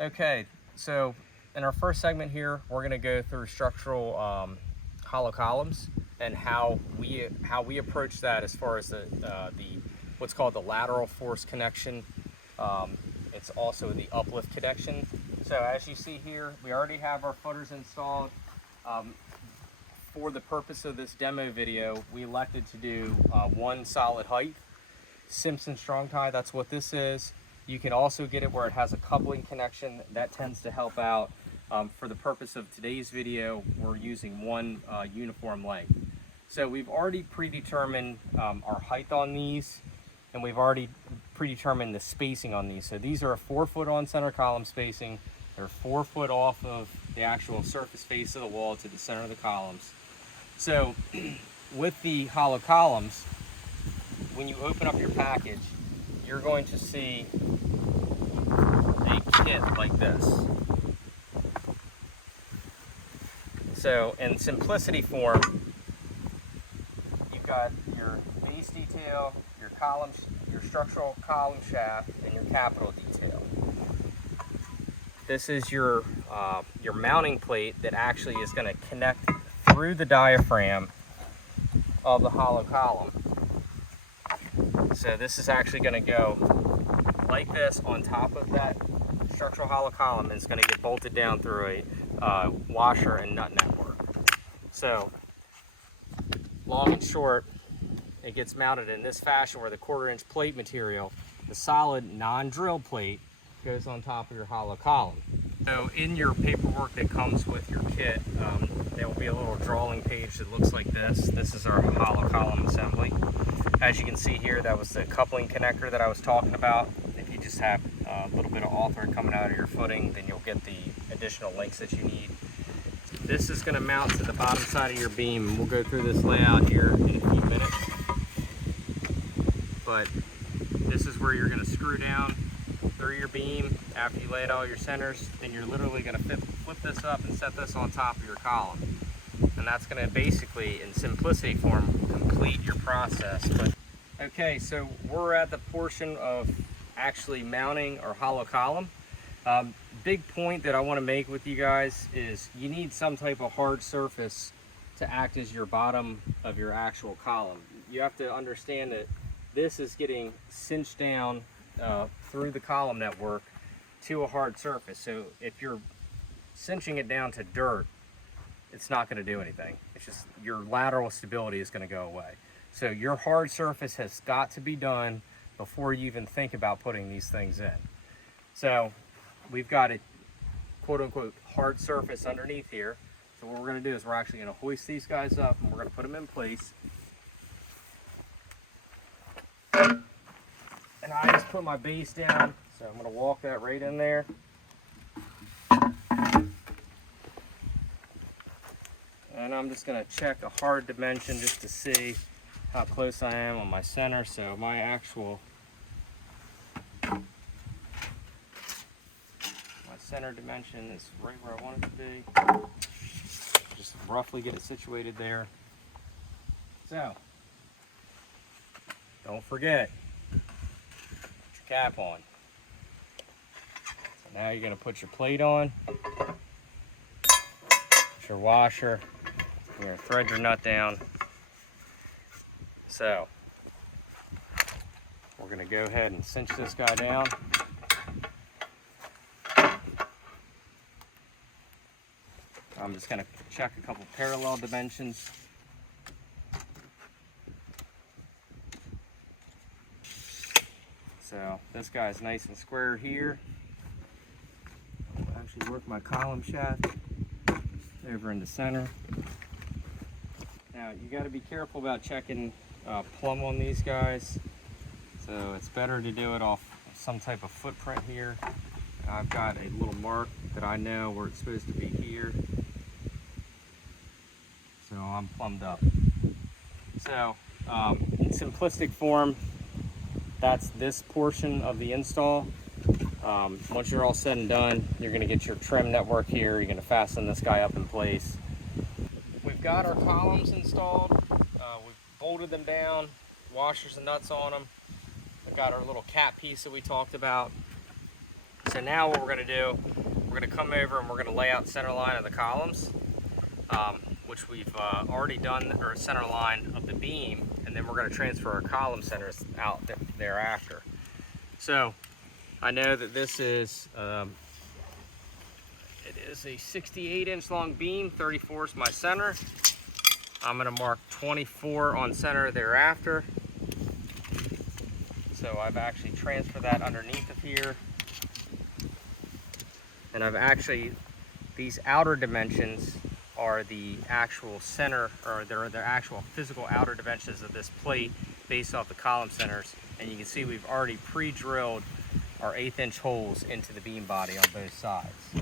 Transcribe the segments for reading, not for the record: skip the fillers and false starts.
Okay, so in our first segment here, we're going to go through structural hollow columns and how we approach that as far as the what's called the lateral force connection. It's also the uplift connection. So as you see here, we already have our footers installed. For the purpose of this demo video, we elected to do one solid height. Simpson strong tie, that's what this is. You can also get it where it has a coupling connection. That tends to help out. For the purpose of today's video, we're using one uniform length. So we've already predetermined our height on these, and we've already predetermined the spacing on these. So these are a 4 foot on center column spacing. They're 4 foot off of the actual surface face of the wall to the center of the columns. So with the hollow columns, when you open up your package, you're going to see a kit like this. So in simplicity form, you've got your base detail, your columns, your structural column shaft, and your capital detail. This is your mounting plate that actually is going to connect through the diaphragm of the hollow column. So this is actually going to go like this on top of that structural hollow column, and it's going to get bolted down through a washer and nut network. So long and short, it gets mounted in this fashion where the 1/4 inch plate material, the solid non-drill plate, goes on top of your hollow column. So in your paperwork that comes with your kit, there will be a little drawing page that looks like this. This is our hollow column assembly. As you can see here, that was the coupling connector that I was talking about. If you just have a little bit of author coming out of your footing, then you'll get the additional links that you need. This is going to mount to the bottom side of your beam. We'll go through this layout here in a few minutes. But this is where you're going to screw down through your beam after you lay out all your centers. Then you're literally going to flip this up and set this on top of your column. And that's going to basically, in simplicity form, complete your process. But okay, so we're at the portion of actually mounting our hollow column. Big point that I want to make with you guys is you need some type of hard surface to act as your bottom of your actual column. You have to understand that this is getting cinched down through the column network to a hard surface. So if you're cinching it down to dirt, it's not going to do anything. It's just your lateral stability is going to go away. So your hard surface has got to be done before you even think about putting these things in. So we've got a quote unquote hard surface underneath here. So what we're going to do is we're actually going to hoist these guys up and we're going to put them in place. And I just put my base down, so I'm going to walk that right in there. And I'm just going to check a hard dimension just to see how close I am on my center. So my actual center dimension is right where I want it to be. Just roughly get it situated there. So don't forget, put your cap on. So now you're going to put your plate on, put your washer, you're going to thread your nut down. So we're going to go ahead and cinch this guy down. I'm just going to check a couple parallel dimensions. So this guy's nice and square here. I'll actually work my column shaft over in the center. Now you got to be careful about checking plumb on these guys. So it's better to do it off some type of footprint here. And I've got a little mark that I know where it's supposed to be here. So I'm plumbed up. So in simplistic form, that's this portion of the install. Once you're all said and done, you're going to get your trim network here. You're going to fasten this guy up in place. We've got our columns installed. We've bolted them down, washers and nuts on them. We've got our little cap piece that we talked about. So now what we're going to do, we're going to come over and we're going to lay out the center line of the columns, which we've already done, or center line of the beam, and then we're going to transfer our column centers out thereafter. So I know that this is, it is a 68-inch long beam, 34 is my center. I'm going to mark 24 on center thereafter. So I've actually transferred that underneath of here. And I've actually, these outer dimensions are the actual center, or they're the actual physical outer dimensions of this plate based off the column centers. And you can see we've already pre-drilled our 1/8 inch holes into the beam body on both sides.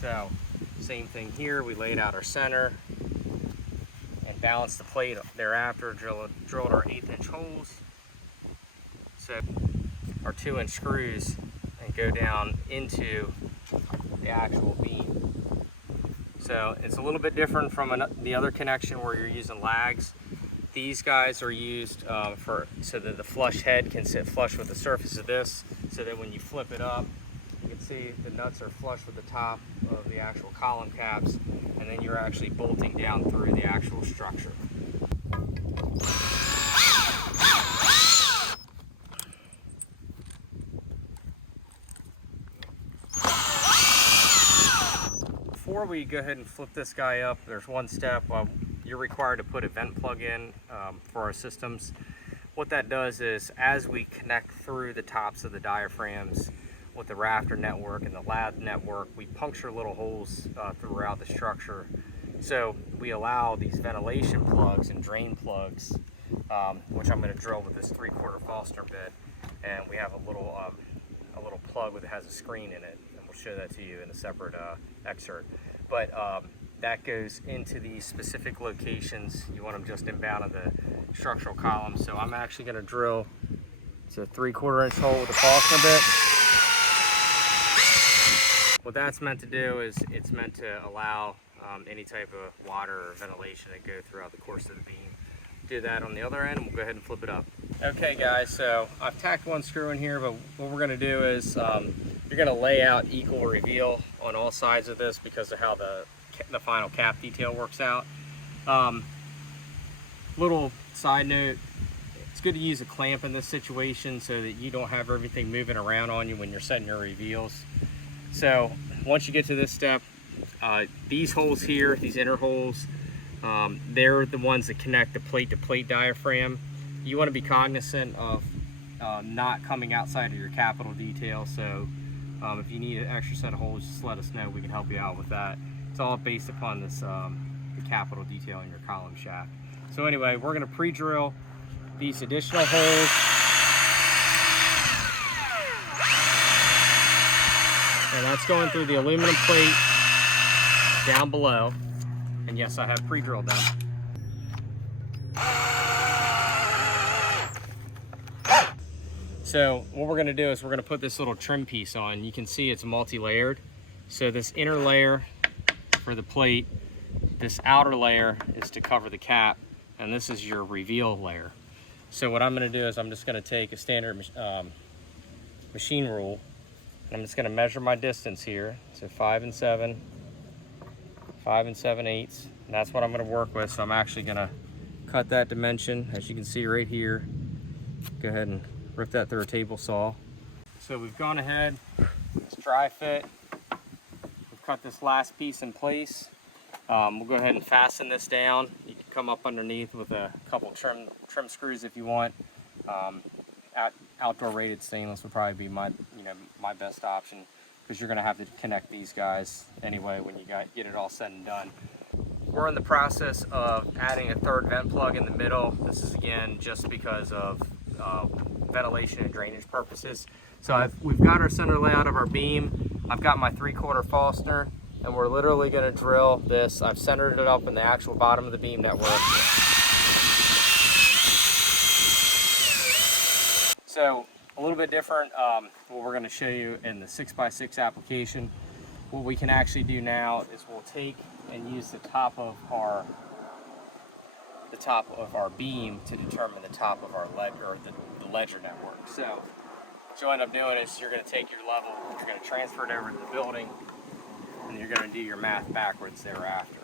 So same thing here, we laid out our center and balanced the plate thereafter, drilled our 1/8 inch holes. So our 2-inch screws and go down into the actual beam. So it's a little bit different from the other connection where you're using lags. These guys are used so that the flush head can sit flush with the surface of this, so that when you flip it up, you can see the nuts are flush with the top of the actual column caps, and then you're actually bolting down through the actual structure. Before we go ahead and flip this guy up, there's one step. You're required to put a vent plug in for our systems. What that does is, as we connect through the tops of the diaphragms with the rafter network and the lath network, we puncture little holes throughout the structure. So we allow these ventilation plugs and drain plugs, which I'm going to drill with this 3/4 Foster bit, and we have a little plug that has a screen in it, and we'll show that to you in a separate excerpt. But that goes into these specific locations. You want them just inbound of the structural columns. So I'm actually going to drill, it's a 3/4 inch hole with a Foster bit. What that's meant to do is it's meant to allow any type of water or ventilation to go throughout the course of the beam. Do that on the other end, and we'll go ahead and flip it up. Okay guys, so I've tacked one screw in here, but what we're going to do is you're going to lay out equal reveal on all sides of this because of how the final cap detail works out. Little side note, it's good to use a clamp in this situation so that you don't have everything moving around on you when you're setting your reveals. So once you get to this step, these holes here, these inner holes, they're the ones that connect the plate to plate diaphragm. You want to be cognizant of not coming outside of your capital detail. So if you need an extra set of holes, just let us know. We can help you out with that. It's all based upon this the capital detail in your column shaft. So anyway, we're going to pre-drill these additional holes. And that's going through the aluminum plate down below. And yes, I have pre-drilled them. So what we're going to do is we're going to put this little trim piece on. You can see it's multi-layered. So this inner layer for the plate, this outer layer is to cover the cap, and this is your reveal layer. So what I'm going to do is I'm just going to take a standard machine rule, and I'm just going to measure my distance here. So 5 7/8, and that's what I'm going to work with. So I'm actually going to cut that dimension, as you can see right here. Go ahead and rip that through a table saw. So we've gone ahead, it's dry fit. We've cut this last piece in place. We'll go ahead and fasten this down. You can come up underneath with a couple trim screws if you want. Outdoor rated stainless would probably be my best option, because you're going to have to connect these guys anyway when you get it all said and done. We're in the process of adding a third vent plug in the middle. This is again just because of ventilation and drainage purposes. So we've got our center layout of our beam. I've got my 3/4 Foster, and we're literally going to drill this. I've centered it up in the actual bottom of the beam network. So a little bit different, what we're going to show you in the 6x6 application. What we can actually do now is we'll take and use the top of our beam to determine the top of our ledger network. So what you'll end up doing is you're going to take your level, you're going to transfer it over to the building, and you're going to do your math backwards thereafter.